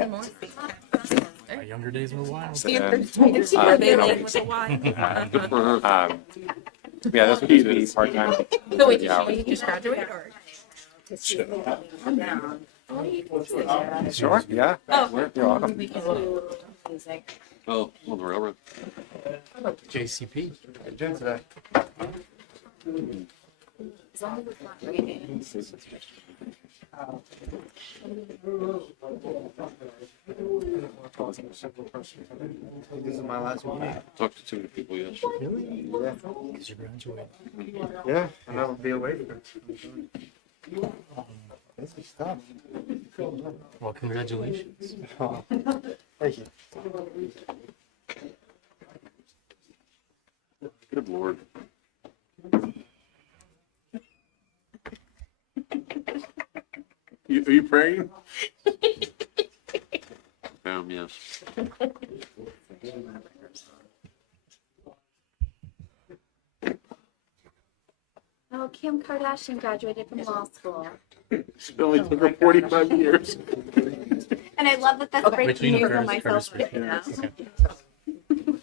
My younger days were wild. Yeah, that's what used to be part-time. So wait, Yeah. did she just graduate or? Sure, yeah. Oh. You're welcome. Oh, on the railroad. JCP. Doing today? As long as it's not raining. This is my last one. Talked to too many people yesterday. Yeah. Because you graduated. Yeah, and I'll be away for this is tough. Well, congratulations. Oh, thank you. Good Lord. Are you praying? Yes. Oh, Kim Kardashian graduated from law school. It only took her 45 years. And I love that that's Okay. breaking Wait till news you on know my Curtis. cell phone Curtis now. speaks.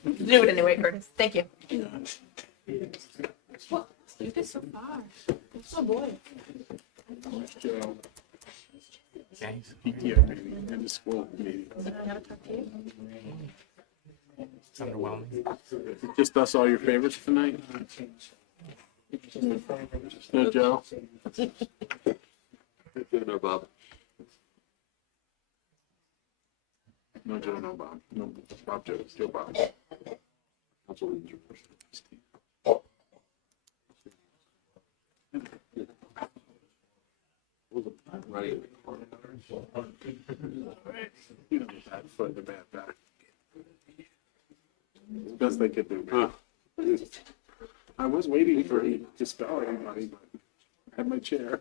Okay. Do it anyway, Curtis. Thank you. What? You did so far. Oh boy. Joe, Thanks. PTO meeting and the school meeting. I gotta talk to you. It's underwhelming. Just us, all your favorites tonight? No Joe? No, Bob. No Joe, no Bob. No Bob, Joe, Bob. Council leaders. Running. You know, the bad foot, the bad back. Best they could do. Huh. I was waiting for you to spell anybody, but I had my chair.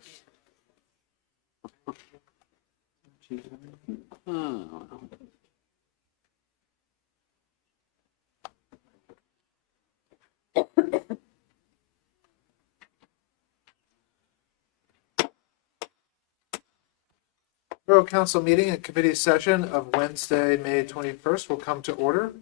Oh. Borough Council meeting and committee session of Wednesday, May 21st will come to order.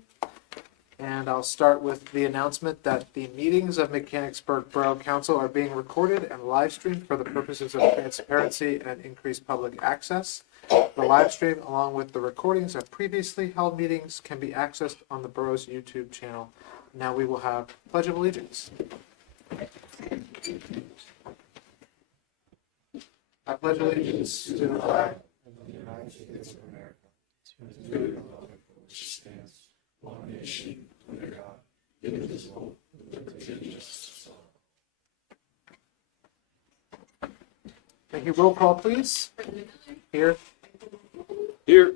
And I'll start with the announcement that the meetings of Mechanicsburg Borough Council are being recorded and live streamed for the purposes of transparency and increased public access. The live stream, along with the recordings of previously held meetings, can be accessed on the borough's YouTube channel. Now we will have Pledge of Allegiance. I pledge allegiance to the flag of the United States of America, to the republic which stands one nation under God, indivisible, with liberty and justice for all. Thank you. Roll call, please. Here. Here.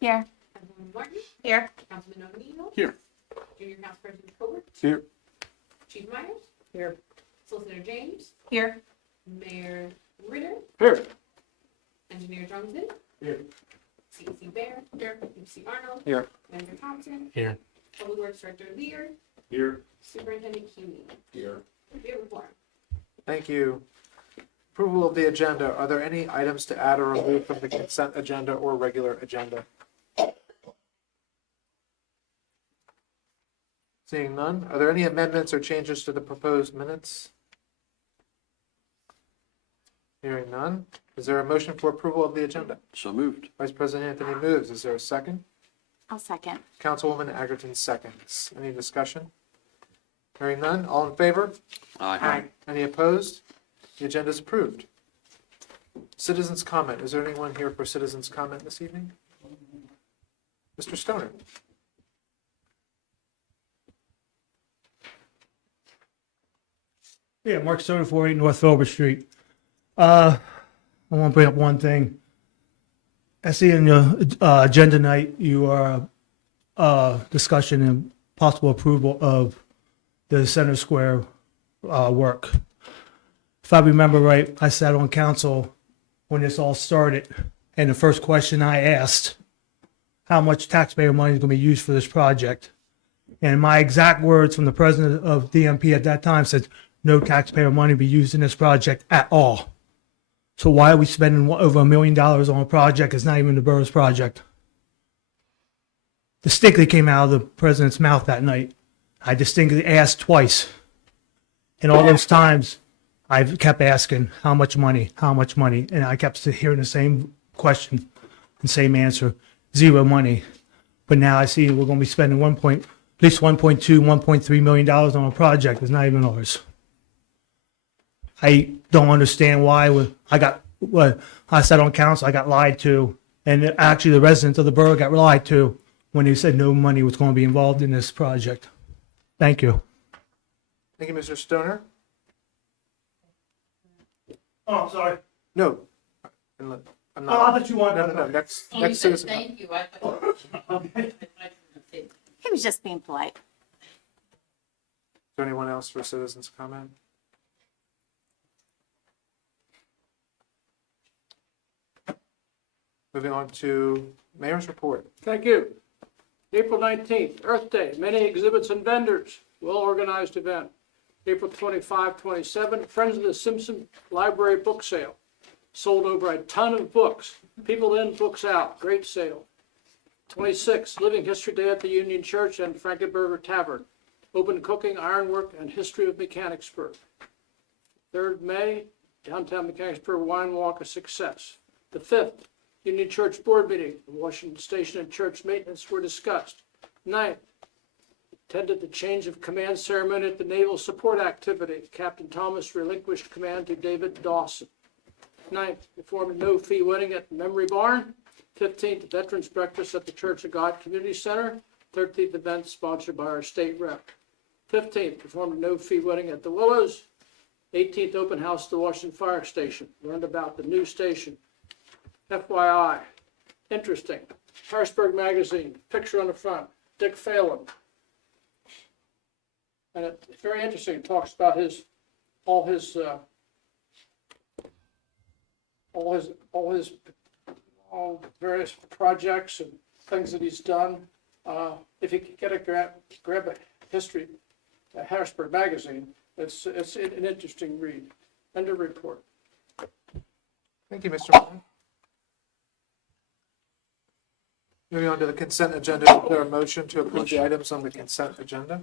Here. Councilman Martin, Here. Councilman O'Neill, Here. Junior Council President Covert, Here. Chief Myers, Here. Solicitor James, Here. Mayor Ritter, Here. Engineer Johnson, Here. CEC Bear, MC Arnold, Here. Manager Thompson, Here. Public Works Director Lear, Here. Superintendent Huey. Here. We have a quorum. Thank you. Approval of the agenda. Are there any items to add or remove from the consent agenda or regular agenda? Seeing none, are there any amendments or changes to the proposed minutes? Hearing none, is there a motion for approval of the agenda? So moved. Vice President Anthony moves. Is there a second? I'll second. Councilwoman Egerton seconds. Any discussion? Hearing none, all in favor? Aye. Any opposed? The agenda is approved. Citizens' comment. Is there anyone here for citizens' comment this evening? Mr. Stoner. Yeah, Mark Soda, 408 North Filbert Street. I want to bring up one thing. I see in your agenda tonight, you are discussion and possible approval of the Center Square work. If I remember right, I sat on council when this all started, and the first question I asked, how much taxpayer money is going to be used for this project? And my exact words from the president of DMP at that time said, no taxpayer money be used in this project at all. So why are we spending over $1 million on a project that's not even the borough's project? Distinctly came out of the president's mouth that night. I distinctly asked twice. And all those times, I've kept asking, how much money, how much money? And I kept hearing the same question, the same answer, zero money. But now I see we're going to be spending at least $1.2, $1.3 million on a project that's not even ours. I don't understand why what I said on council, I got lied to. And actually the residents of the borough got lied to when they said no money was going to be involved in this project. Thank you. Thank you, Mr. Stoner. Oh, I'm sorry. No. I'm Oh, I not. thought you wanted. No. Next Oh, you said citizen. thank you. I thought. Okay. He was just being polite. Is there anyone else for citizens comment? Moving on to mayor's report. Thank you. April 19th, Earth Day, many exhibits and vendors, well-organized event. April 25, 27, Friends of the Simpson Library Book Sale. Sold over a ton of books. People in, books out. Great sale. 26, Living History Day at the Union Church and Frankenberger Tavern. Open cooking, ironwork, and history of Mechanicsburg. 3rd May, downtown Mechanicsburg Wine Walk, a success. The 5th, Union Church Board meeting, Washington Station and church maintenance were discussed. 9th, attended the change of command ceremony at the Naval Support Activity. Captain Thomas relinquished command to David Dawson. 9th, performed a no-fee wedding at Memory Barn. 15th, Veterans Breakfast at the Church of God Community Center. 13th event sponsored by our state rep. 15th, performed a no-fee wedding at the Willows. 18th, open house at the Washington Fire Station. Learned about the new station. FYI, interesting. Harrisburg Magazine, picture on the front, Dick Phelan. And it's very interesting. It talks about all his various projects and things that he's done. If you could grab a history, Harrisburg Magazine, it's an interesting read. End of report. Thank you, Mr. Mullen. Moving on to the consent agenda, is there a motion to approve the items on the consent agenda?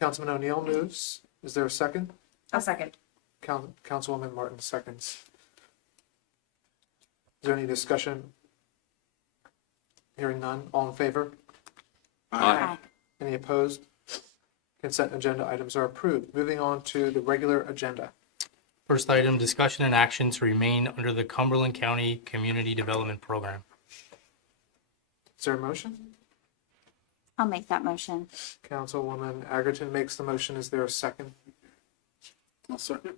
Councilman O'Neill moves. Is there a second? I'll second. Councilwoman Martin seconds. Is there any discussion? Hearing none. All in favor? Aye. Any opposed? Consent agenda items are approved. Moving on to the regular agenda. First item, discussion and action to remain under the Cumberland County Community Development Program. Is there a motion? I'll make that motion. Councilwoman Agerton makes the motion. Is there a second? I'll second.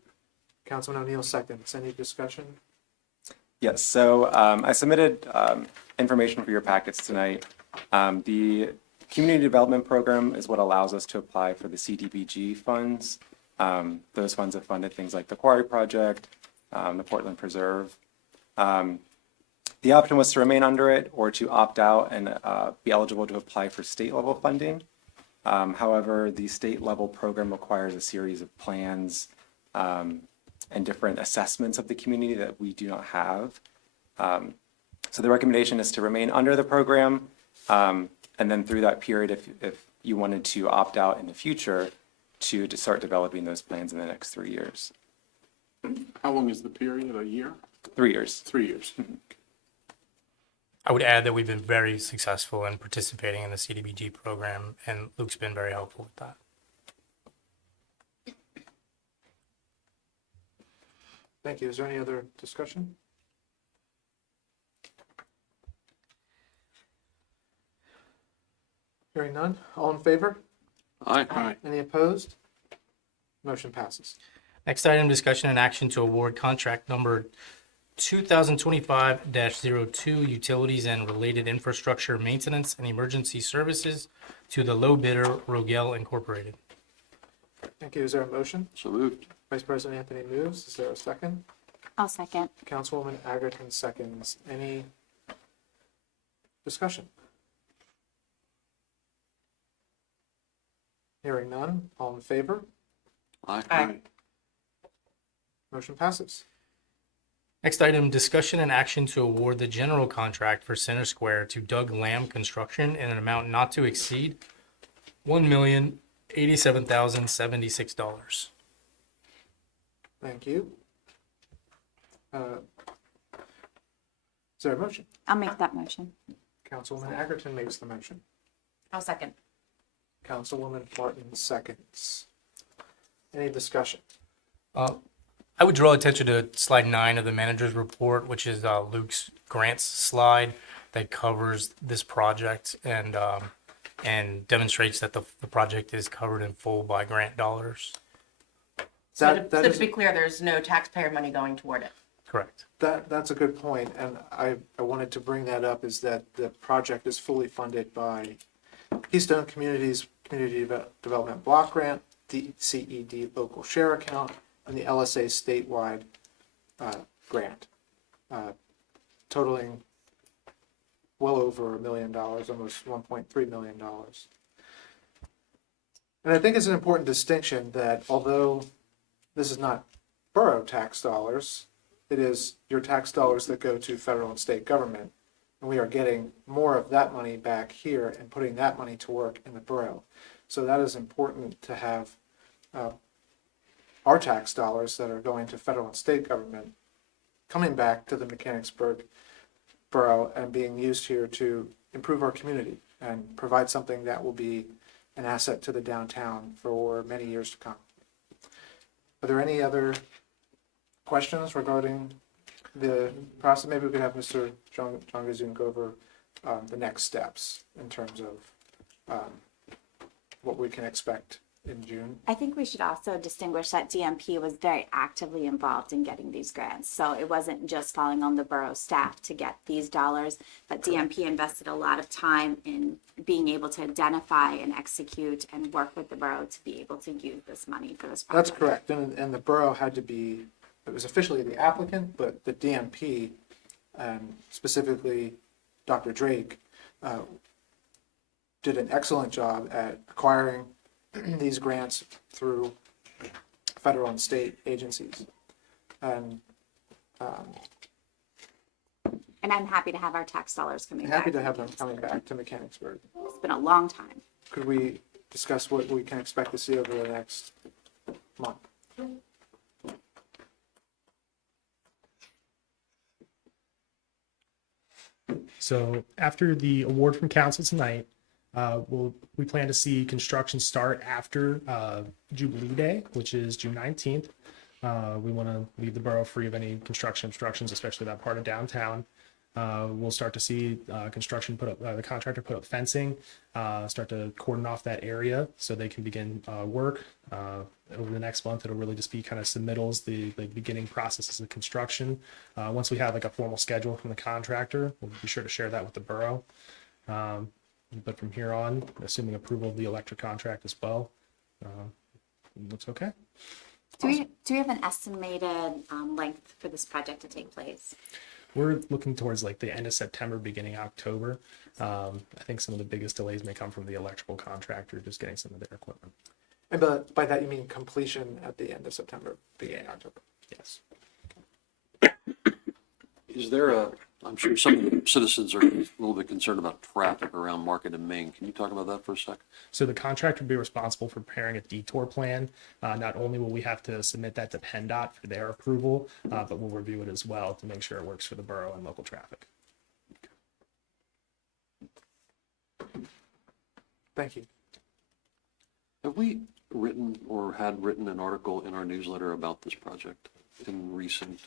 Councilman O'Neill seconds. Any discussion? Yes, so I submitted information for your packets tonight. The Community Development Program is what allows us to apply for the CDBG funds. Those funds have funded things like the Quarry Project, the Portland Preserve. The option was to remain under it or to opt out and be eligible to apply for state level funding. However, the state level program requires a series of plans and different assessments of the community that we do not have. So the recommendation is to remain under the program. And then through that period, if you wanted to opt out in the future, to start developing those plans in the next 3 years. How long is the period? A year? 3 years. 3 years. I would add that we've been very successful in participating in the CDBG program, and Luke's been very helpful with that. Thank you. Is there any other discussion? Hearing none. All in favor? Aye. Aye. Any opposed? Motion passes. Next item, discussion and action to award contract number 2025-02 Utilities and Related Infrastructure Maintenance and Emergency Services to the low bidder Rogel Incorporated. Thank you. Is there a motion? So moved. Vice President Anthony moves. Is there a second? I'll second. Councilwoman Agerton seconds. Any discussion? Hearing none. All in favor? Aye. Aye. Motion passes. Next item, discussion and action to award the general contract for Center Square to Doug Lamb Construction in an amount not to exceed $1,087,076. Thank you. Is there a motion? I'll make that motion. Councilwoman Agerton makes the motion. I'll second. Councilwoman Martin seconds. Any discussion? I would draw attention to slide 9 of the manager's report, which is Luke's grants slide that covers this project and demonstrates that the project is covered in full by grant dollars. That So is, to be clear, there's no taxpayer money going toward it. Correct. that's a good point, and I wanted to bring that up, is that the project is fully funded by Keystone Communities Community Development Block Grant, the CED local share account, and the LSA statewide grant, totaling well over $1 million, almost $1.3 million. And I think it's an important distinction that although this is not borough tax dollars, it is your tax dollars that go to federal and state government. And we are getting more of that money back here and putting that money to work in the borough. So that is important to have our tax dollars that are going to federal and state government coming back to the Mechanicsburg Borough and being used here to improve our community and provide something that will be an asset to the downtown for many years to come. Are there any other questions regarding the process? Maybe we could have Mr. John Gazoon go over the next steps in terms of what we can expect in June. I think we should also distinguish that DMP was very actively involved in getting these grants. So it wasn't just falling on the borough staff to get these dollars, but DMP invested a lot of time in being able to identify and execute and work with the borough to be able to use this money for this project. That's correct, and the borough had to be, it was officially the applicant, but the DMP, specifically Dr. Drake, did an excellent job at acquiring these grants through federal and state agencies. And I'm happy to have our tax dollars coming back. happy to have them coming back to Mechanicsburg. It's been a long time. Could we discuss what we can expect to see over the next month? So after the award from council tonight, we plan to see construction start after Jubilee Day, which is June 19th. We want to leave the borough free of any construction obstructions, especially that part of downtown. We'll start to see construction put up, the contractor put up fencing, start to cordon off that area so they can begin work. Over the next month, it'll really just be kind of submittals, the beginning processes of construction. Once we have like a formal schedule from the contractor, we'll be sure to share that with the borough. But from here on, assuming approval of the electric contract as well, looks okay. Do we have an estimated length for this project to take place? We're looking towards like the end of September, beginning October. I think some of the biggest delays may come from the electrical contractor just getting some of their equipment. And by that you mean completion at the end of September, beginning of October? Yes. Is there I'm sure some of the citizens are a little bit concerned about traffic around Market and Main. Can you talk about that for a sec? So the contractor will be responsible for preparing a detour plan. Not only will we have to submit that to PennDOT for their approval, but we'll review it as well to make sure it works for the borough and local traffic. Thank you. Have we written or had written an article in our newsletter about this project in recent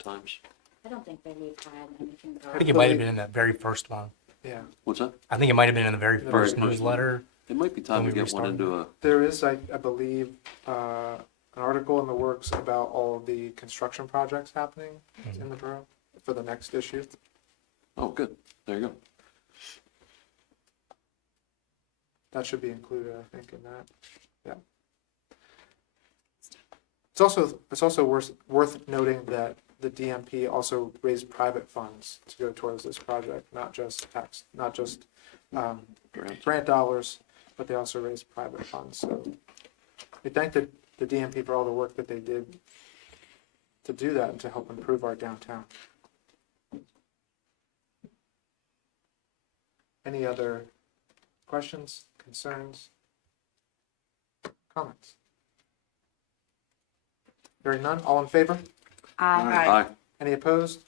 times? I don't think that we've had anything. I think it might have been in that very first one. Yeah, What's that? I think it might have been in the very The first very first one. newsletter. It might be time When to we get one restarted. into a, there is, I believe, an article in the works about all of the construction projects happening in the borough for the next issue. oh, good. There you go. That should be included, I think, in that. Yeah. It's also worth noting that the DMP also raised private funds to go towards this project, not just grant dollars, but they also raised private funds. So we thank the DMP for all the work that they did to do that and to help improve our downtown. Any other questions, concerns, comments? Hearing none, all in favor? Aye. Any opposed?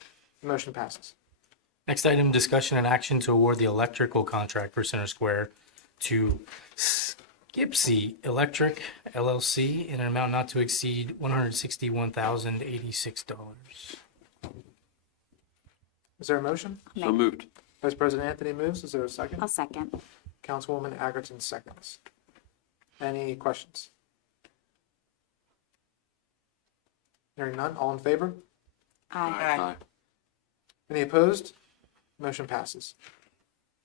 The motion passes. Next item, discussion and action to award the electrical contract for Center Square to Skipsy Electric LLC in an amount not to exceed $161,086. Is there a motion? So moved. Vice President Anthony moves. Is there a second? I'll second. Councilwoman Agerton seconds. Any questions? Hearing none, all in favor? Aye. Aye. Any opposed? Motion passes.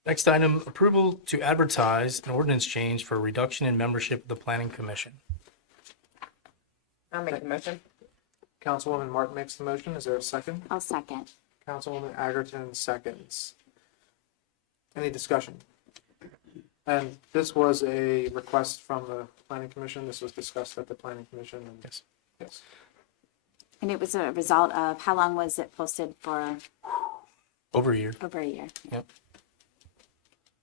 Next item, approval to advertise an ordinance change for a reduction in membership of the Planning Commission. I'll make the motion. Councilwoman Martin makes the motion. Is there a second? I'll second. Councilwoman Agerton seconds. Any discussion? And this was a request from the Planning Commission. This was discussed at the Planning Commission. And Yes. Yes. And it was a result of, how long was it posted for? Over a year. Over a year. Yep.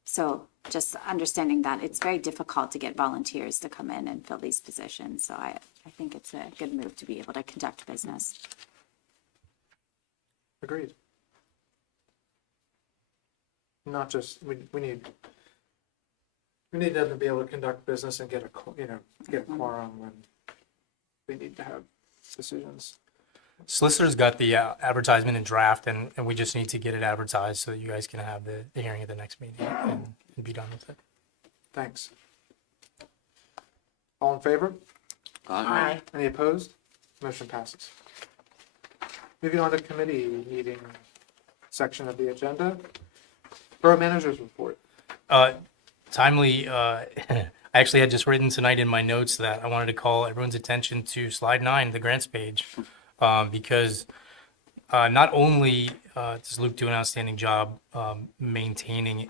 So just understanding that it's very difficult to get volunteers to come in and fill these positions. So I think it's a good move to be able to conduct business. Agreed. Not just, we need them to be able to conduct business and get a quorum when we need to have decisions. Solicitor's got the advertisement in draft, and we just need to get it advertised so that you guys can have the hearing at the next meeting and be done with it. Thanks. All in favor? Aye. Any opposed? Motion passes. Moving on to committee meeting section of the agenda. Borough Manager's Report. Timely, I actually had just written tonight in my notes that I wanted to call everyone's attention to slide 9, the grants page, because not only does Luke do an outstanding job maintaining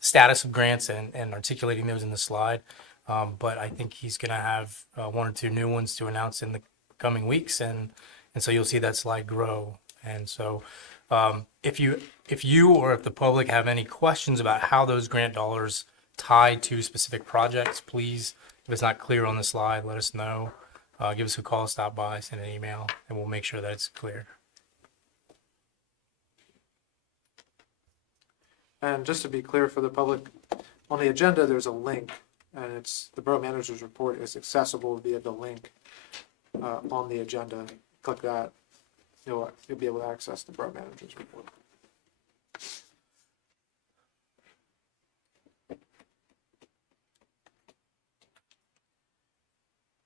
status of grants and articulating those in the slide, but I think he's going to have 1 or 2 new ones to announce in the coming weeks, and so you'll see that slide grow. And so if you or if the public have any questions about how those grant dollars tie to specific projects, please, if it's not clear on the slide, let us know. Give us a call, stop by, send an email, and we'll make sure that it's clear. And just to be clear for the public, on the agenda, there's a link, and it's, the Borough Manager's Report is accessible via the link on the agenda. Click that, you'll be able to access the Borough Manager's Report.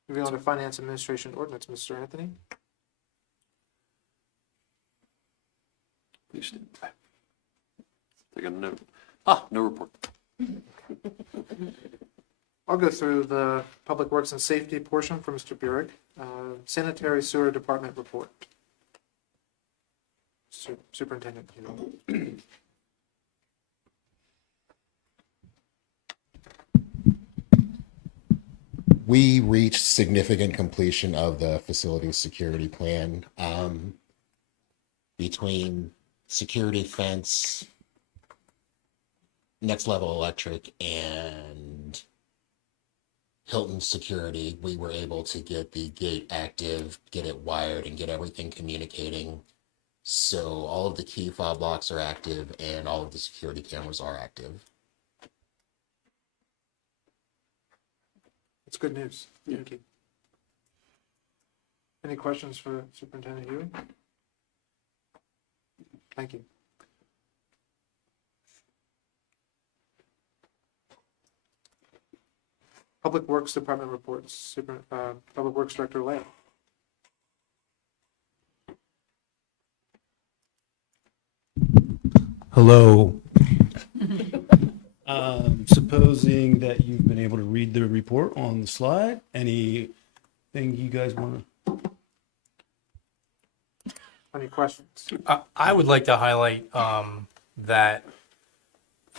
Moving on to Finance Administration Ordinance, Mr. Anthony. Please stand by. Take a note. No report. I'll go through the Public Works and Safety portion for Mr. Burek. Sanitary Sewer Department report. Superintendent. We reached significant completion of the facility security plan between security fence, Next Level Electric, and Hilton Security. We were able to get the gate active, get it wired, and get everything communicating. So all of the key fob locks are active and all of the security cameras are active. That's good news. Thank you. Any questions for Superintendent Huey? Thank you. Public Works Department reports. Public Works Director Lay. Hello. Supposing that you've been able to read the report on the slide, anything you guys want to? Any questions? I would like to highlight that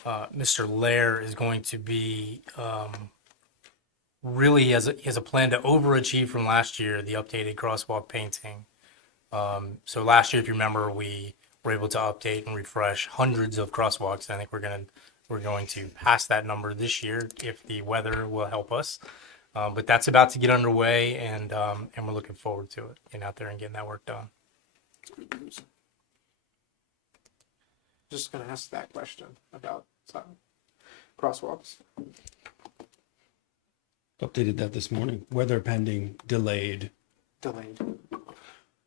Mr. Lair is going to be really he has a plan to overachieve from last year, the updated crosswalk painting. So last year, if you remember, we were able to update and refresh hundreds of crosswalks. I think we're going to pass that number this year if the weather will help us. But that's about to get underway, and we're looking forward to it, getting out there and getting that work done. Just gonna ask that question about crosswalks. Updated that this morning. Weather pending, delayed. Delayed.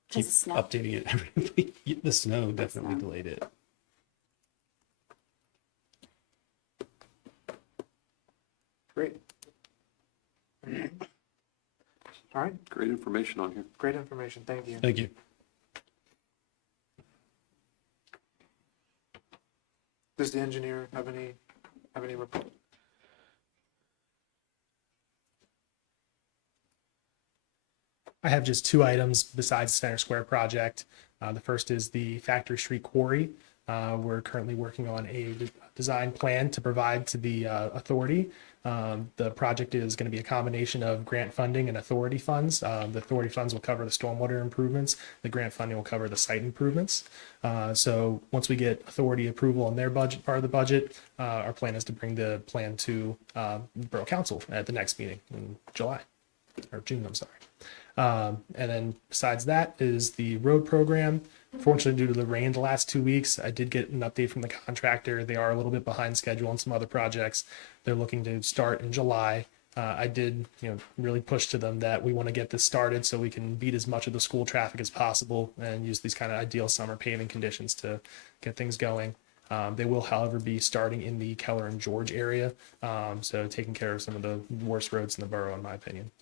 Keep of snow? updating it every week. The snow definitely delayed it. Great. All right, Great information on here. great information. Thank you. Thank you. Does the engineer have any report? I have just two items besides the Center Square project. The first is the Factory Street Quarry. We're currently working on a design plan to provide to the authority. The project is going to be a combination of grant funding and authority funds. The authority funds will cover the stormwater improvements. The grant funding will cover the site improvements. So once we get authority approval on their budget, part of the budget, our plan is to bring the plan to Borough Council at the next meeting in July or June, I'm sorry. And then besides that is the road program. Fortunately, due to the rain the last 2 weeks, I did get an update from the contractor. They are a little bit behind schedule on some other projects. They're looking to start in July. I did, really push to them that we want to get this started so we can beat as much of the school traffic as possible and use these kind of ideal summer paving conditions to get things going. They will, however, be starting in the Keller and George area, so taking care of some of the worst roads in the borough, in my opinion.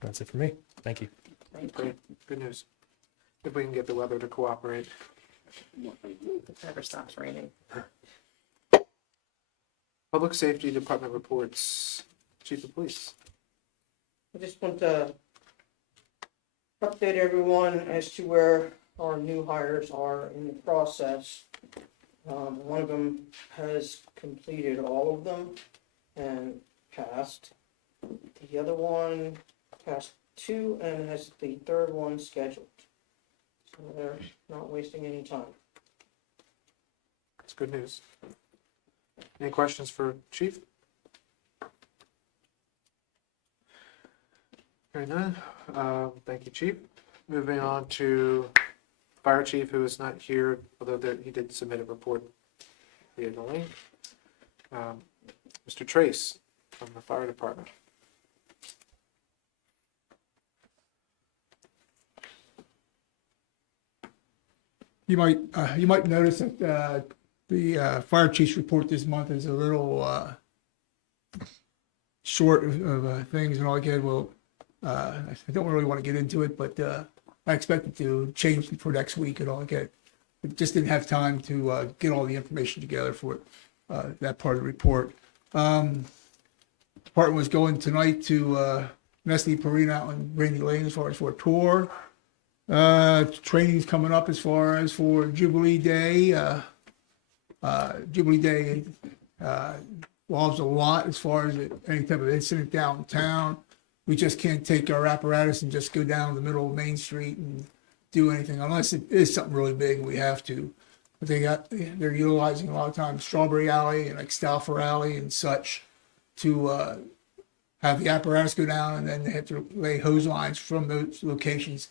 That's it for me. Thank you. Great, good news. If we can get the weather to cooperate. It never stops raining. Public Safety Department reports. Chief of Police. I just want to update everyone as to where our new hires are in the process. One of them has completed all of them and passed. The other one passed 2 and has the third one scheduled. So they're not wasting any time. That's good news. Any questions for Chief? Hearing none. Thank you, Chief. Moving on to Fire Chief, who is not here, although he did submit a report via the link. Mr. Trace from the Fire Department. You might notice that the fire chief's report this month is a little short of things and all that. Well, I don't really want to get into it, but I expect it to change for next week and all that. I just didn't have time to get all the information together for that part of the report. Department was going tonight to Nestle Perina out on Rainy Lane as far as for a tour. Training's coming up as far as for Jubilee Day. Jubilee Day involves a lot as far as any type of incident downtown. We just can't take our apparatus and just go down the middle of Main Street and do anything unless it is something really big and we have to. But they're utilizing a lot of times Strawberry Alley and like Stauffer Alley and such to have the apparatus go down, and then they have to lay hose lines from those locations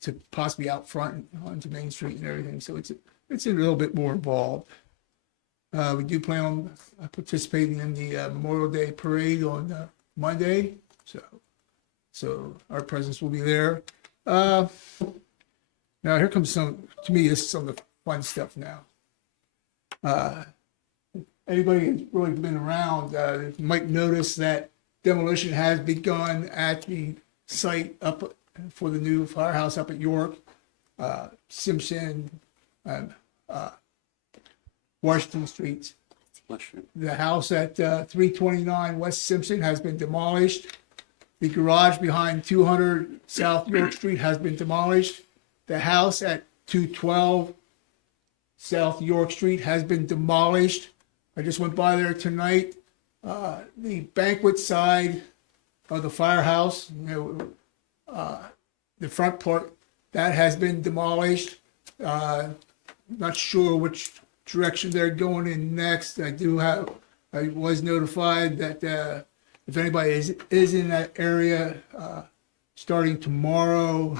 to possibly out front onto Main Street and everything. So it's a little bit more involved. We do plan on participating in the Memorial Day parade on Monday. So our presence will be there. Now here comes to me, this is some of the fun stuff now. Anybody who's really been around might notice that demolition has begun at the site up for the new firehouse up at York, Simpson, and Washington Streets. The house at 329 West Simpson has been demolished. The garage behind 200 South York Street has been demolished. The house at 212 South York Street has been demolished. I just went by there tonight. The banquet side of the firehouse, the front part, that has been demolished. Not sure which direction they're going in next. I was notified that if anybody is in that area, starting tomorrow,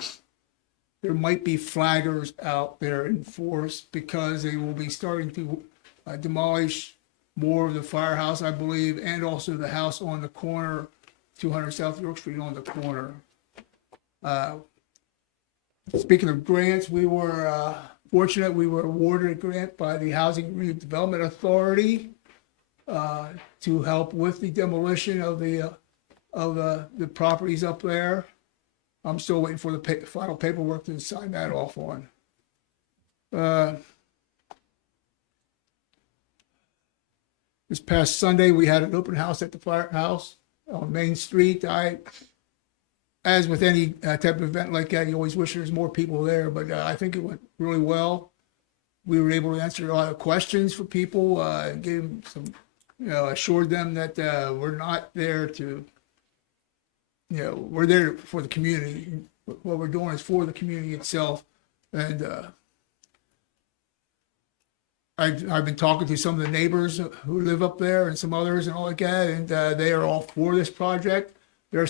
there might be flaggers out there in force because they will be starting to demolish more of the firehouse, I believe, and also the house on the corner, 200 South York Street on the corner. Speaking of grants, we were fortunate, we were awarded a grant by the Housing Redevelopment Authority to help with the demolition of the properties up there. I'm still waiting for the final paperwork to sign that off on. This past Sunday, we had an open house at the firehouse on Main Street. As with any type of event like that, you always wish there's more people there, but I think it went really well. We were able to answer a lot of questions for people, gave them some, assured them that we're not there to, we're there for the community. What we're doing is for the community itself. And I've been talking to some of the neighbors who live up there and some others and all like that, and they are all for this project. There are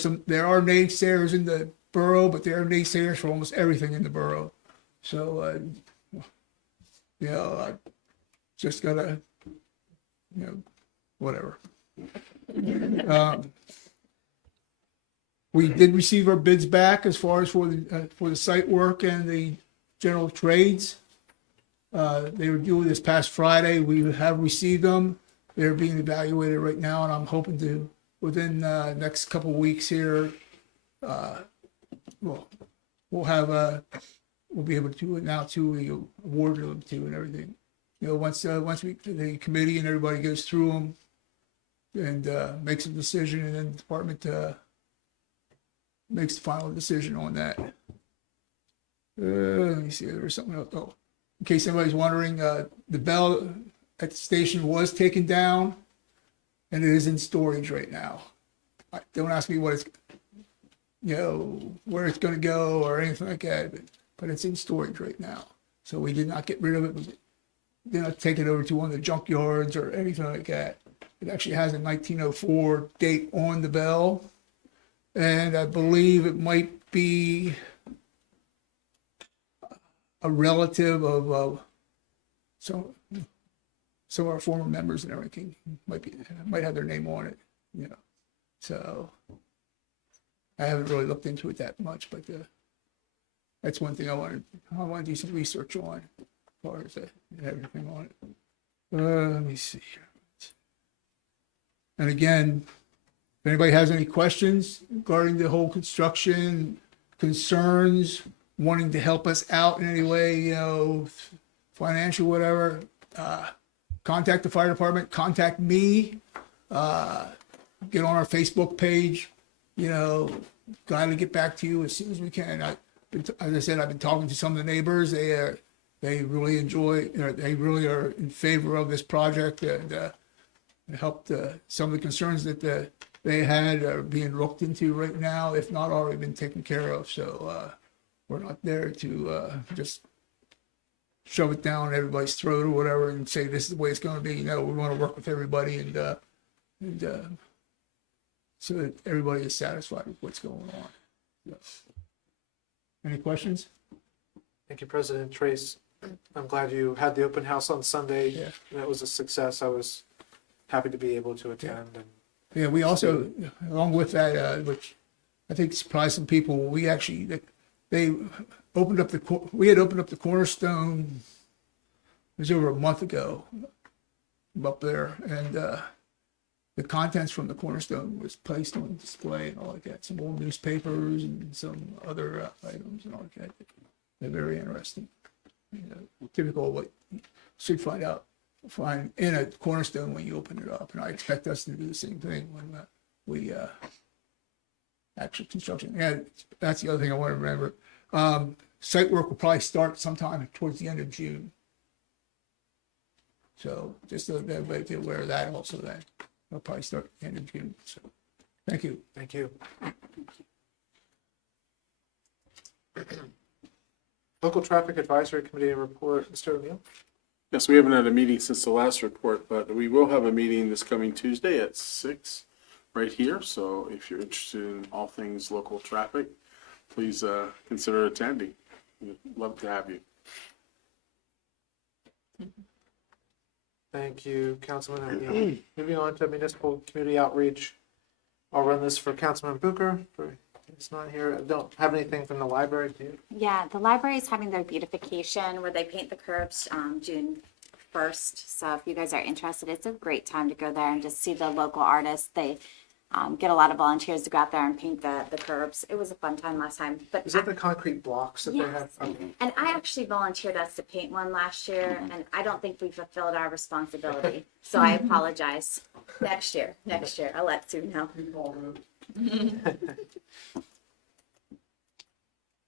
naysayers in the borough, but there are naysayers for almost everything in the borough. So, I just gotta, whatever. We did receive our bids back as far as for the site work and the general trades. They were due this past Friday. We have received them. They're being evaluated right now, and I'm hoping to, within the next couple of weeks here, we'll be able to announce who we awarded them to and everything. Once the committee and everybody goes through them and makes a decision, and then the department makes the final decision on that. Let me see, there was something else. Oh, in case anybody's wondering, the bell at the station was taken down, and it is in storage right now. Don't ask me what it's, where it's going to go or anything like that, but it's in storage right now. So we did not get rid of it. We did not take it over to one of the junkyards or anything like that. It actually has a 1904 date on the bell, and I believe it might be a relative of some of our former members and everything. Might have their name on it, So I haven't really looked into it that much, but that's one thing I want to do some research on, as far as everything on it. Let me see here. And again, if anybody has any questions regarding the whole construction, concerns, wanting to help us out in any way, financial, whatever, contact the fire department, contact me, get on our Facebook page, glad to get back to you as soon as we can. As I said, I've been talking to some of the neighbors. They really enjoy, they really are in favor of this project, and helped some of the concerns that they had are being looked into right now, if not already been taken care of. So we're not there to just shove it down everybody's throat or whatever and say this is the way it's going to be. We want to work with everybody and so that everybody is satisfied with what's going on. Yes. Any questions? Thank you, President Trace. I'm glad you had the open house on Sunday. Yeah. That was a success. I was happy to be able to attend. And Yeah, we also, along with that, which I think surprised some people, we actually, they opened up we had opened up the Cornerstone, it was over a month ago, up there, and the contents from the Cornerstone was placed on display and all like that, some old newspapers and some other items and all like that. They're very interesting. Typical of what you should find in a Cornerstone when you open it up, and I expect us to do the same thing when we actual construction. Yeah, that's the other thing I want to remember. Site work will probably start sometime towards the end of June. So just so that everybody be aware of that also, that it'll probably start at the end of June. So thank you. thank you. Local Traffic Advisory Committee report, Mr. O'Neill. Yes, we haven't had a meeting since the last report, but we will have a meeting this coming Tuesday at 6 right here. So if you're interested in all things local traffic, please consider attending. We'd love to have you. Thank you, Councilman O'Neill. Moving on to municipal community outreach. I'll run this for Councilman Booker. He's not here. I don't have anything from the library, do you? Yeah, the library is having their beautification where they paint the curbs June 1st. So if you guys are interested, it's a great time to go there and just see the local artists. They get a lot of volunteers to go out there and paint the curbs. It was a fun time last time. But Is that the concrete blocks that they have? Yes. Okay. And I actually volunteered us to paint one last year, and I don't think we fulfilled our responsibility. So I apologize. Next year, I'll let Sue know.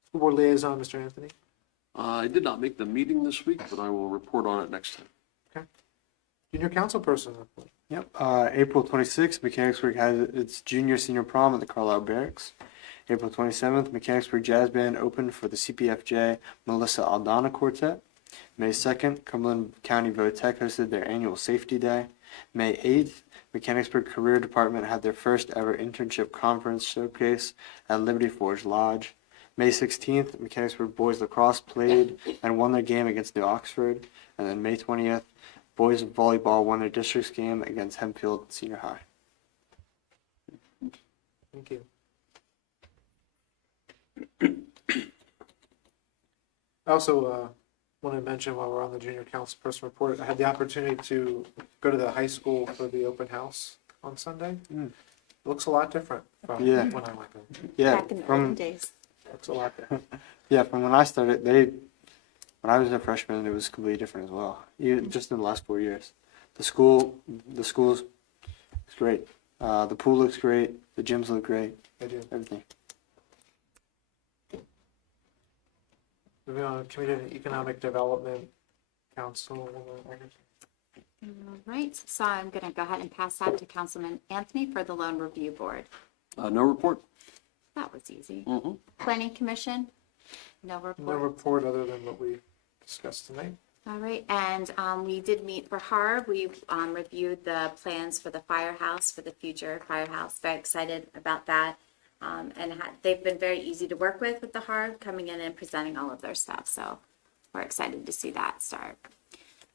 School Board Liaison, Mr. Anthony. I did not make the meeting this week, but I will report on it next time. Junior Council Person report. Yep. April 26th, Mechanicsburg has its junior senior prom at the Carlisle Barracks. April 27th, Mechanicsburg Jazz Band opened for the CPFJ Melissa Aldana Quartet. May 2nd, Cumberland County Votech hosted their annual Safety Day. May 8th, Mechanicsburg Career Department had their first ever internship conference showcase at Liberty Forge Lodge. May 16th, Mechanicsburg Boys Lacrosse played and won their game against New Oxford. And then May 20th, Boys Volleyball won their district's game against Hempfield Senior High. Thank you. I also want to mention while we're on the junior council person report, I had the opportunity to go to the high school for the open house on Sunday. It looks a lot different from Yeah. when I went there. Yeah, Back in the from olden days. Looks a lot different. yeah, from when I started, when I was a freshman, it was completely different as well. Just in the last 4 years, the school's great. The pool looks great. The gyms look great. I do. Everything. Moving on, Community and Economic Development Council. All right, so I'm going to go ahead and pass that to Councilman Anthony for the Loan Review Board. No report. That was easy. Mm-hmm. Planning Commission, no report. No report other than what we discussed tonight. All right, and we did meet for HARB. We reviewed the plans for the firehouse, for the future firehouse. Very excited about that. They've been very easy to work with the HARB, coming in and presenting all of their stuff. So we're excited to see that start.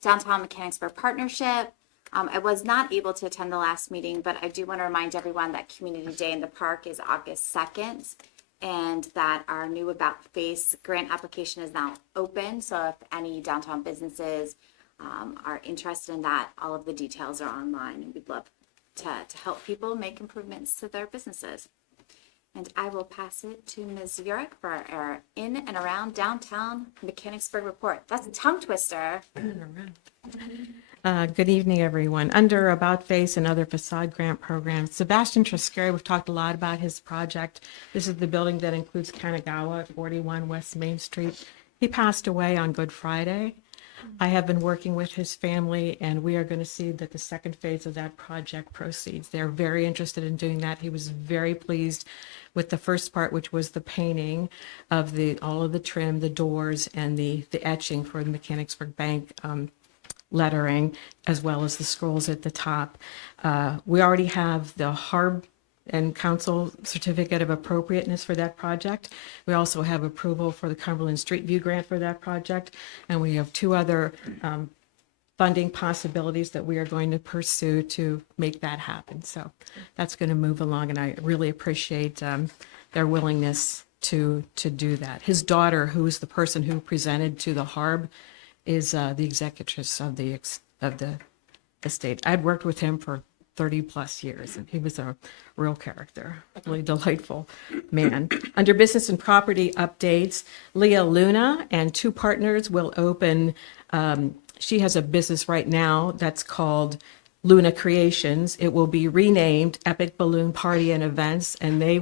Downtown Mechanicsburg Partnership. I was not able to attend the last meeting, but I do want to remind everyone that Community Day in the Park is August 2nd. And that our new About Face grant application is now open. So if any downtown businesses are interested in that, all of the details are online, and we'd love to help people make improvements to their businesses. And I will pass it to Ms. Yurek for our in and around downtown Mechanicsburg report. That's a tongue twister. Good evening, everyone. Under About Face and other facade grant programs, Sebastian Trescari, we've talked a lot about his project. This is the building that includes Kanagawa at 41 West Main Street. He passed away on Good Friday. I have been working with his family, and we are going to see that the second phase of that project proceeds. They're very interested in doing that. He was very pleased with the first part, which was the painting of all of the trim, the doors, and the etching for the Mechanicsburg Bank lettering, as well as the scrolls at the top. We already have the HARB and Council Certificate of Appropriateness for that project. We also have approval for the Cumberland Street View Grant for that project. And we have two other funding possibilities that we are going to pursue to make that happen. So that's going to move along, and I really appreciate their willingness to do that. His daughter, who is the person who presented to the HARB, is the executrix of the estate. I'd worked with him for 30 plus years, and he was a real character, really delightful man. Under business and property updates, Leah Luna and two partners will open, she has a business right now that's called Luna Creations. It will be renamed Epic Balloon Party and Events, and they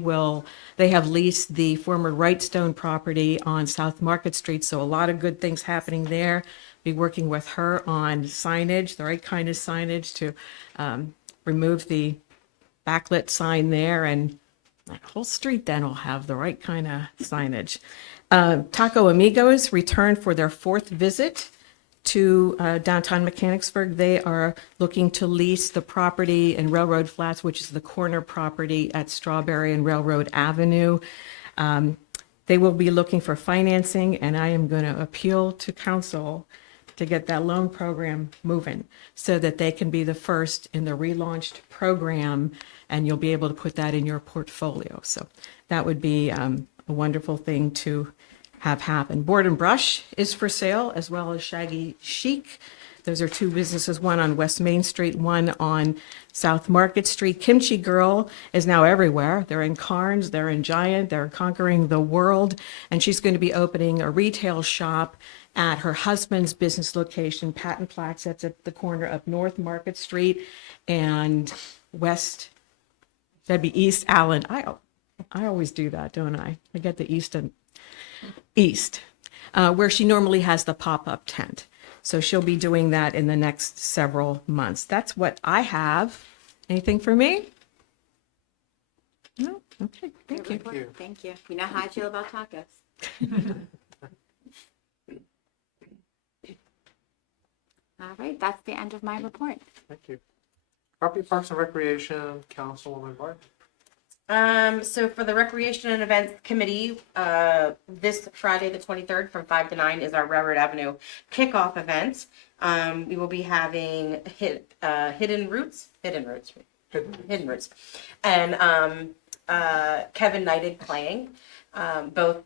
have leased the former Wrightstone property on South Market Street, so a lot of good things happening there. Be working with her on signage, the right kind of signage to remove the backlit sign there and That whole street then will have the right kind of signage. Taco Amigos returned for their 4th visit to downtown Mechanicsburg. They are looking to lease the property in Railroad Flats, which is the corner property at Strawberry and Railroad Avenue. They will be looking for financing, and I am going to appeal to council to get that loan program moving so that they can be the first in the relaunched program, and you'll be able to put that in your portfolio. So that would be a wonderful thing to have happen. Board and Brush is for sale, as well as Shaggy Chic. Those are 2 businesses, one on West Main Street, one on South Market Street. Kimchi Girl is now everywhere. They're in Carnes, they're in Giant, they're conquering the world. And she's going to be opening a retail shop at her husband's business location, Patent Plaques. That's at the corner of North Market Street and West, that'd be East Allen. I always do that, don't I? I get the East and East, where she normally has the pop-up tent. So she'll be doing that in the next several months. That's what I have. Anything for me? No? Okay, thank you. Thank you. Thank you. You know how I feel about tacos. All right, that's the end of my report. Thank you. Property Parks and Recreation, Councilwoman Martin. So for the Recreation and Events Committee, this Friday, the 23rd, from 5 to 9 is our Railroad Avenue kickoff event. We will be having Hidden Roots, and Kevin Knighted playing, both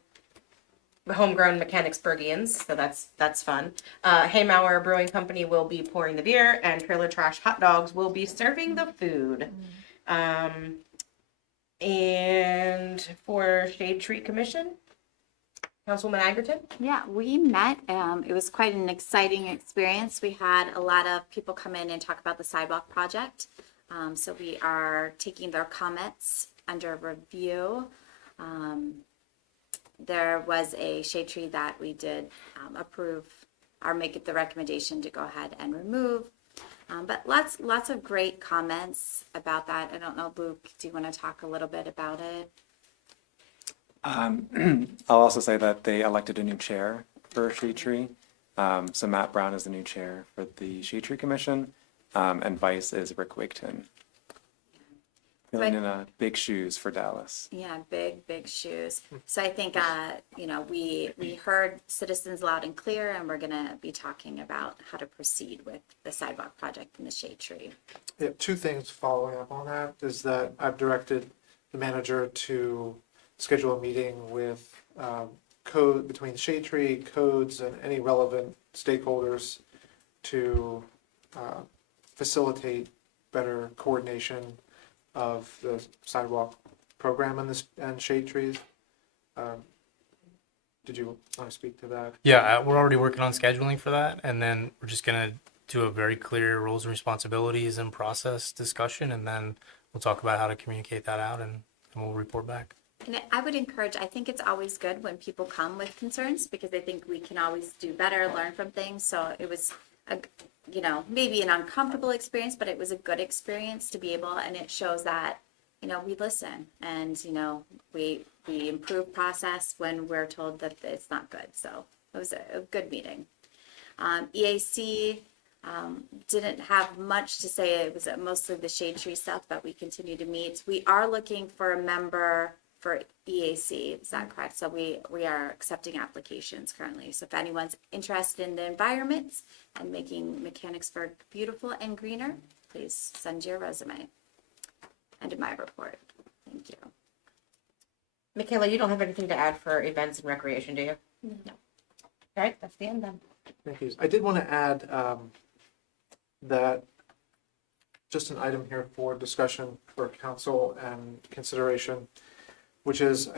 homegrown Mechanicsburgians, so that's fun. Haymauer Brewing Company will be pouring the beer, and Trailer Trash Hot Dogs will be serving the food. And for Shade Tree Commission, Councilwoman Agerton? Yeah, we met. It was quite an exciting experience. We had a lot of people come in and talk about the sidewalk project. So we are taking their comments under review. There was a shade tree that we did approve or make it the recommendation to go ahead and remove. But lots of great comments about that. I don't know, Luke, do you want to talk a little bit about it? I'll also say that they elected a new chair for Shade Tree. So Matt Brown is the new chair for the Shade Tree Commission, and vice is Rick Wigton. Filling in big shoes for Dallas. Yeah, big shoes. So I think, we heard citizens loud and clear, and we're going to be talking about how to proceed with the sidewalk project and the shade tree. Yeah, 2 things following up on that is that I've directed the manager to schedule a meeting with code between Shade Tree, codes, and any relevant stakeholders to facilitate better coordination of the sidewalk program and shade trees. Did you want to speak to that? Yeah, we're already working on scheduling for that, and then we're just gonna do a very clear roles and responsibilities and process discussion, and then we'll talk about how to communicate that out, and we'll report back. And I would encourage, I think it's always good when people come with concerns, because I think we can always do better, learn from things. So it was, maybe an uncomfortable experience, but it was a good experience to be able, and it shows that, we listen and, we improve process when we're told that it's not good. So it was a good meeting. EAC didn't have much to say. It was mostly the shade tree stuff, but we continue to meet. We are looking for a member for EAC, is that correct? So we are accepting applications currently. So if anyone's interested in the environment and making Mechanicsburg beautiful and greener, please send your resume. End of my report. Thank you. Michaela, you don't have anything to add for events and recreation, do you? No. All right, that's the end then. Thank you. I did want to add that just an item here for discussion for council and consideration, which is,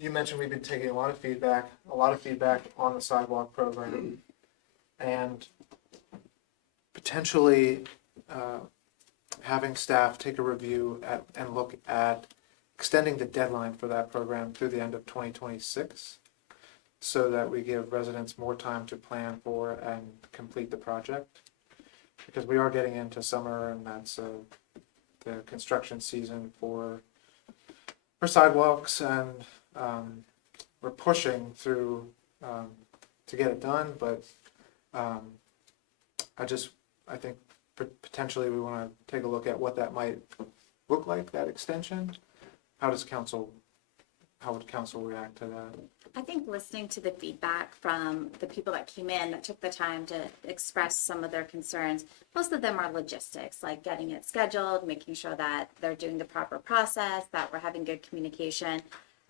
you mentioned we've been taking a lot of feedback on the sidewalk program, and potentially having staff take a review and look at extending the deadline for that program through the end of 2026, so that we give residents more time to plan for and complete the project. Because we are getting into summer, and that's the construction season for for sidewalks, and we're pushing through to get it done, but I think potentially we want to take a look at what that might look like, that extension. How would council react to that? I think listening to the feedback from the people that came in that took the time to express some of their concerns, most of them are logistics, like getting it scheduled, making sure that they're doing the proper process, that we're having good communication.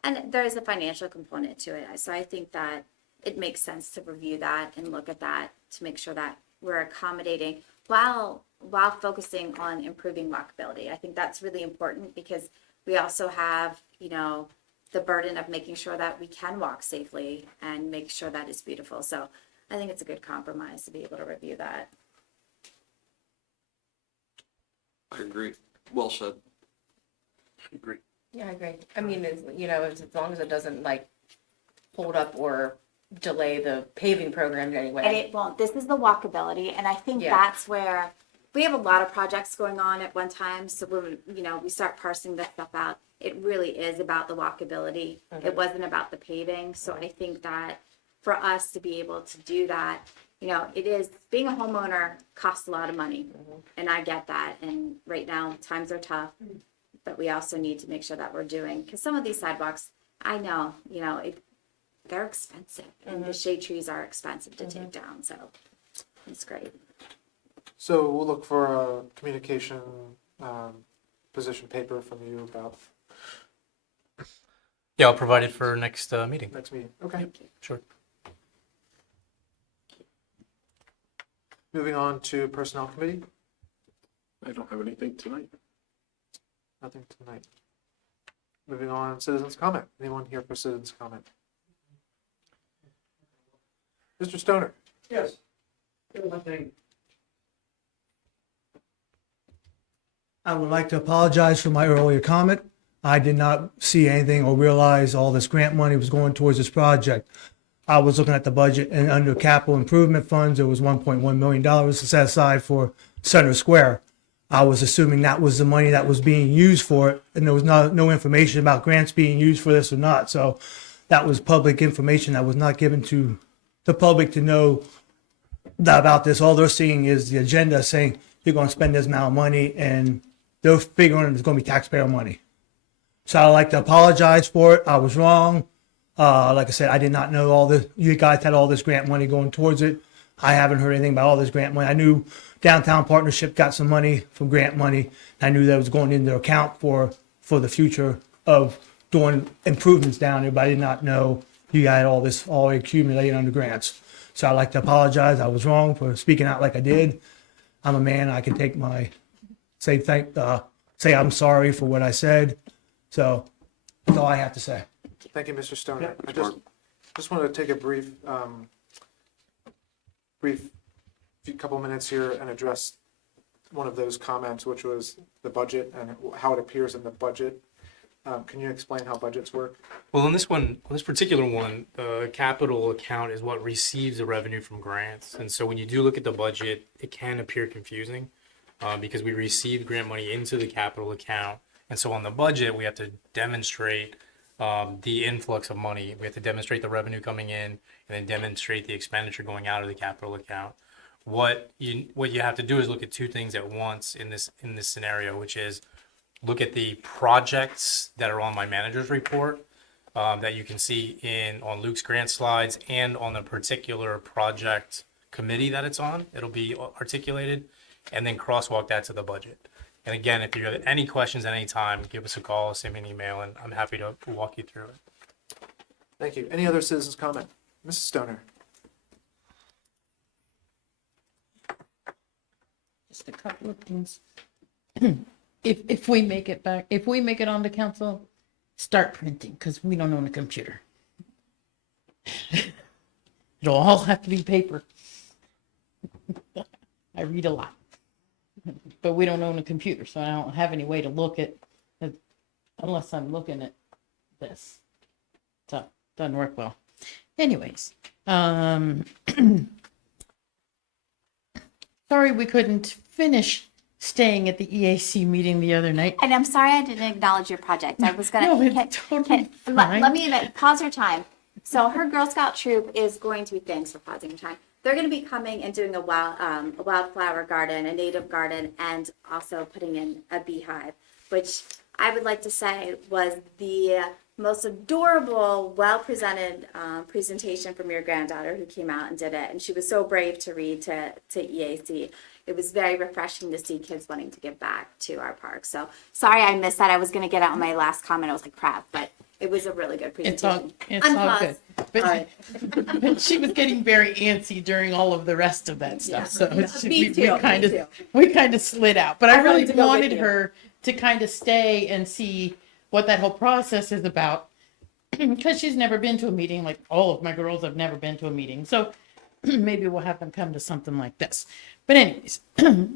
And there is a financial component to it. So I think that it makes sense to review that and look at that to make sure that we're accommodating while focusing on improving walkability. I think that's really important because we also have, the burden of making sure that we can walk safely and make sure that it's beautiful. So I think it's a good compromise to be able to review that. I agree. Well said. I agree. Yeah, I agree. I mean, as long as it doesn't like hold up or delay the paving program in any way. And it won't. This is the walkability, and I think that's where we have a lot of projects going on at one time. So when we start parsing this stuff out, it really is about the walkability. It wasn't about the paving. So I think that for us to be able to do that, it is, being a homeowner costs a lot of money, and I get that. And right now times are tough, but we also need to make sure that we're doing, because some of these sidewalks, I know, they're expensive, and the shade trees are expensive to take down. So it's great. So we'll look for a communication position paper from you about Yeah, I'll provide it for next meeting. next meeting. Okay. Sure. Moving on to Personnel Committee. I don't have anything tonight. Nothing tonight. Moving on, citizens comment. Anyone here for citizens comment? Mr. Stoner. Yes. One thing. I would like to apologize for my earlier comment. I did not see anything or realize all this grant money was going towards this project. I was looking at the budget, and under capital improvement funds, there was $1.1 million set aside for Center Square. I was assuming that was the money that was being used for it, and there was no information about grants being used for this or not. So that was public information that was not given to the public to know about this. All they're seeing is the agenda saying you're going to spend this amount of money, and they're figuring it's going to be taxpayer money. So I'd like to apologize for it. I was wrong. Like I said, I did not know you guys had all this grant money going towards it. I haven't heard anything about all this grant money. I knew Downtown Partnership got some money from grant money. I knew that was going into account for the future of doing improvements down there, but I did not know you got all this all accumulated under grants. So I'd like to apologize. I was wrong for speaking out like I did. I'm a man. I can take say I'm sorry for what I said. So that's all I have to say. Thank you, Mr. Stoner. I just wanted to take a brief few couple minutes here and address one of those comments, which was the budget and how it appears in the budget. Can you explain how budgets work? Well, on this particular one, the capital account is what receives the revenue from grants. And so when you do look at the budget, it can appear confusing because we receive grant money into the capital account. And so on the budget, we have to demonstrate the influx of money. We have to demonstrate the revenue coming in and then demonstrate the expenditure going out of the capital account. What you have to do is look at two things at once in this scenario, which is look at the projects that are on my manager's report that you can see on Luke's grant slides and on the particular project committee that it's on. It'll be articulated, and then crosswalk that to the budget. And again, if you have any questions at any time, give us a call, send me an email, and I'm happy to walk you through it. Thank you. Any other citizens comment? Mrs. Stoner. Just a couple of things. If we make it back, if we make it on the council, start printing, because we don't own a computer. It'll all have to be paper. I read a lot, but we don't own a computer, so I don't have any way to look at it unless I'm looking at this. So doesn't work well. Anyways, sorry we couldn't finish staying at the EAC meeting the other night. And I'm sorry I didn't acknowledge your project. I was gonna. No, it's totally fine. Let me pause your time. So her Girl Scout troop is going to be, thanks for pausing your time. They're going to be coming and doing a wildflower garden, a native garden, and also putting in a beehive, which I would like to say was the most adorable, well-presented presentation from your granddaughter who came out and did it. And she was so brave to read to EAC. It was very refreshing to see kids wanting to give back to our park. So sorry I missed that. I was going to get out my last comment. I was like, crap, but it was a really good presentation. It's all good. But, but she was getting very antsy during all of the rest of that stuff. So Me too, we kind of slid out. But I wanted really to go with wanted you. her to kind of stay and see what that whole process is about. Because she's never been to a meeting, like all of my girls have never been to a meeting. So maybe we'll have them come to something like this. But anyways,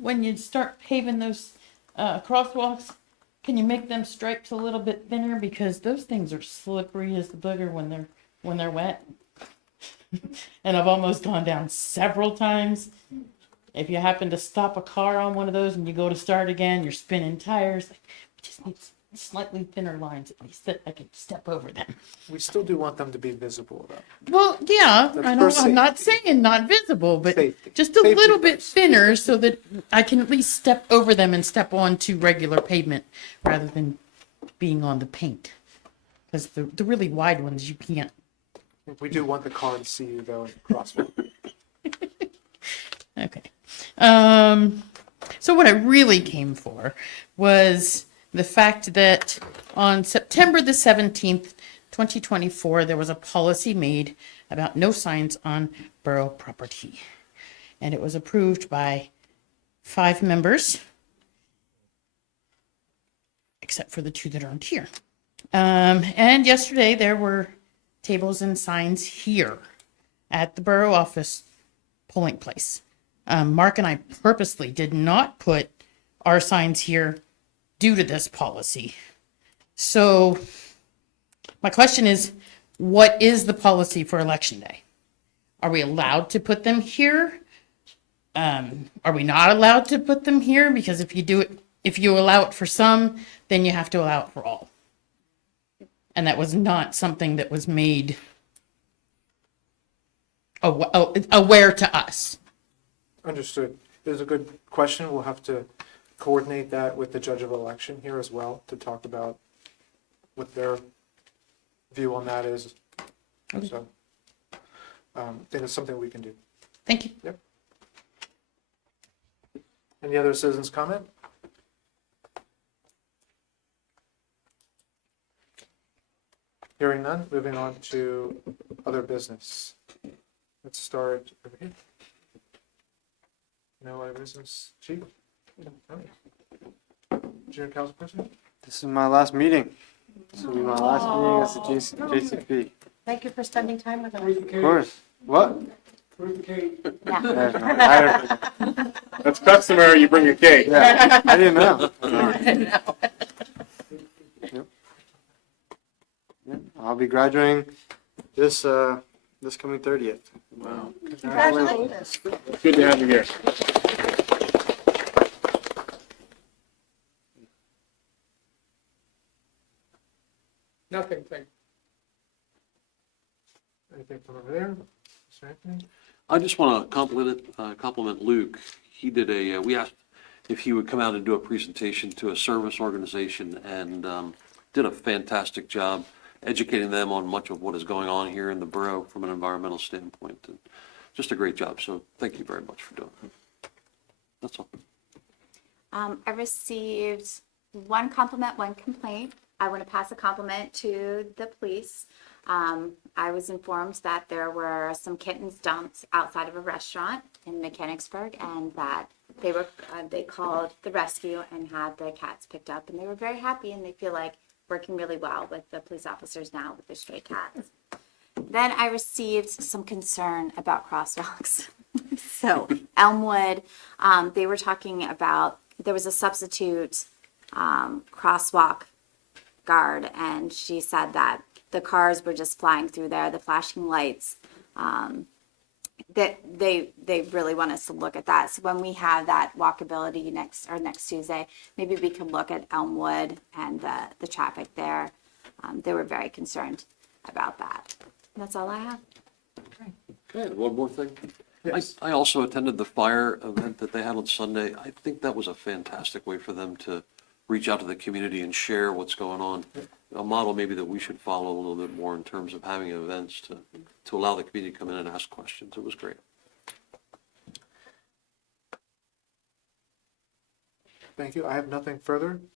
when you start paving those crosswalks, can you make them stripes a little bit thinner, because those things are slippery as the booger when they're wet. And I've almost gone down several times. If you happen to stop a car on one of those and you go to start again, you're spinning tires. Like, we just need slightly thinner lines at least that I can step over them. We still do want them to be visible, though. Well, yeah, That's I know, for I'm not safety. saying not visible, but Safety. just a Safety little bit first. thinner so that I can at least step over them and step onto regular pavement rather than being on the paint. Because the really wide ones, you can't. We do want the car to see you, though, in the crosswalk. Okay. So what I really came for was the fact that on September the 17th, 2024, there was a policy made about no signs on borough property. And it was approved by 5 members, except for the 2 that aren't here. And yesterday there were tables and signs here at the borough office polling place. Mark and I purposely did not put our signs here due to this policy. So my question is, what is the policy for election day? Are we allowed to put them here? Are we not allowed to put them here? Because if you allow it for some, then you have to allow it for all. And that was not something that was made aware to us. Understood. It was a good question. We'll have to coordinate that with the judge of election here as well to talk about what their view on that is. Okay. So I think it's something we can do. Thank you. Yep. Any other citizens comment? Hearing none, moving on to other business. Let's start over here. No other business, chief? No. Junior council president? This is my last meeting. This will be my last meeting as the JCP. Thank you for spending time with us. Of course. What? Yeah. There's no- I don't- That's customary, you bring a cake. Yeah, I didn't know. Yep. Yep, I'll be graduating this coming 30th. Wow. Congratulations. Good to have you here. Nothing, thank Anything from over there? Is there anything? I just want to compliment Luke. He did we asked if he would come out and do a presentation to a service organization, and did a fantastic job educating them on much of what is going on here in the borough from an environmental standpoint. And just a great job. So thank you very much for doing it. That's all. I received one compliment, one complaint. I want to pass a compliment to the police. I was informed that there were some kittens dumped outside of a restaurant in Mechanicsburg, and that they called the rescue and had the cats picked up, and they were very happy, and they feel like working really well with the police officers now with the stray cats. Then I received some concern about crosswalks. So Elmwood, they were talking about, there was a substitute crosswalk guard, and she said that the cars were just flying through there, the flashing lights. that they really want us to look at that. So when we have that walkability next Tuesday, maybe we can look at Elmwood and the traffic there. They were very concerned about that. That's all I have. Okay, one more thing. Yes. I also attended the fire event that they had on Sunday. I think that was a fantastic way for them to reach out to the community and share what's going on. A model maybe that we should follow a little bit more in terms of having events to allow the community to come in and ask questions. It was great. Thank you. I have nothing further.